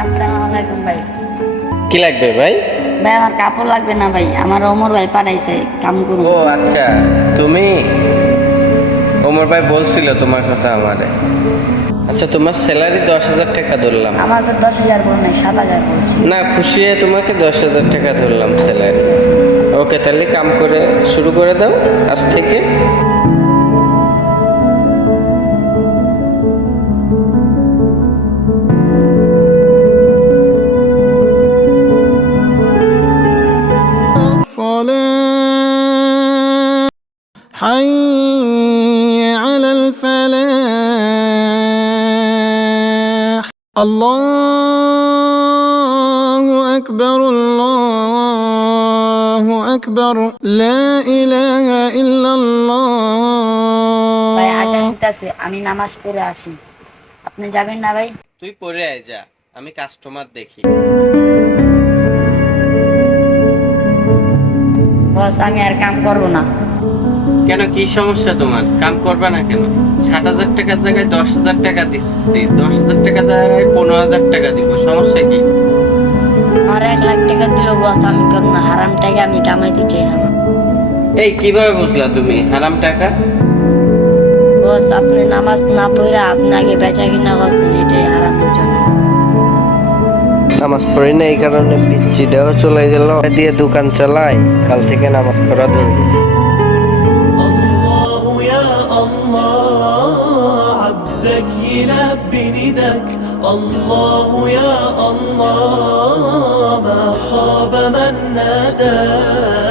আসসালামু আলাইকুম ভাই। কি লাগবে ভাই? ভাই আমার কাপড় লাগবে না ভাই, আমার ওমর ভাই পাঠাইছে কাম করুন। ও আচ্ছা, তুমি ওমর ভাই বলছিল তোমার কথা আমারে। আচ্ছা, তোমার স্যালারি 10,000 টাকা ধরলাম। আমার তো 10,000 বল নাই, 7,000 বলছি। না, খুশি হয়ে তোমাকে 10,000 টাকা ধরলাম স্যালারি। ওকে, তাহলে কাম করে শুরু করে দাও আজ থেকে। حي على الفلاح الله أكبر الله أكبر لا إله إلا ভাই আজান الله দিতেছে, আমি নামাজ পড়ে আসি। আপনি যাবেন না ভাই? তুই পরে আয় যা, আমি কাস্টমার দেখি। বস আমি আর কাম করব না। কেন, কি সমস্যা তোমার? কাম করবে না কেন? 7,000 টাকার জায়গায় 10,000 টাকা দিচ্ছি, 10,000 টাকার জায়গায় 15,000 টাকা দিব, সমস্যা কি? আর 1,00,000 টাকা দিল বস, আমি করব না। হারাম টাকা আমি কামাইতে চাই না। এই কিভাবে বুঝলা তুমি হারাম টাকা? বস আপনি নামাজ না পড়ে আপনি আগে বেচা কিনা করছেন, এটাই হারামের জন্য। নামাজ পড়ি না, এই কারণে পিচ্চিটাও চলে গেল দিয়ে দোকান চালাই। কাল থেকে নামাজ পড়া ধরবো। الله يا الله عبدك يلبي ندك الله يا الله ما خاب من ناداك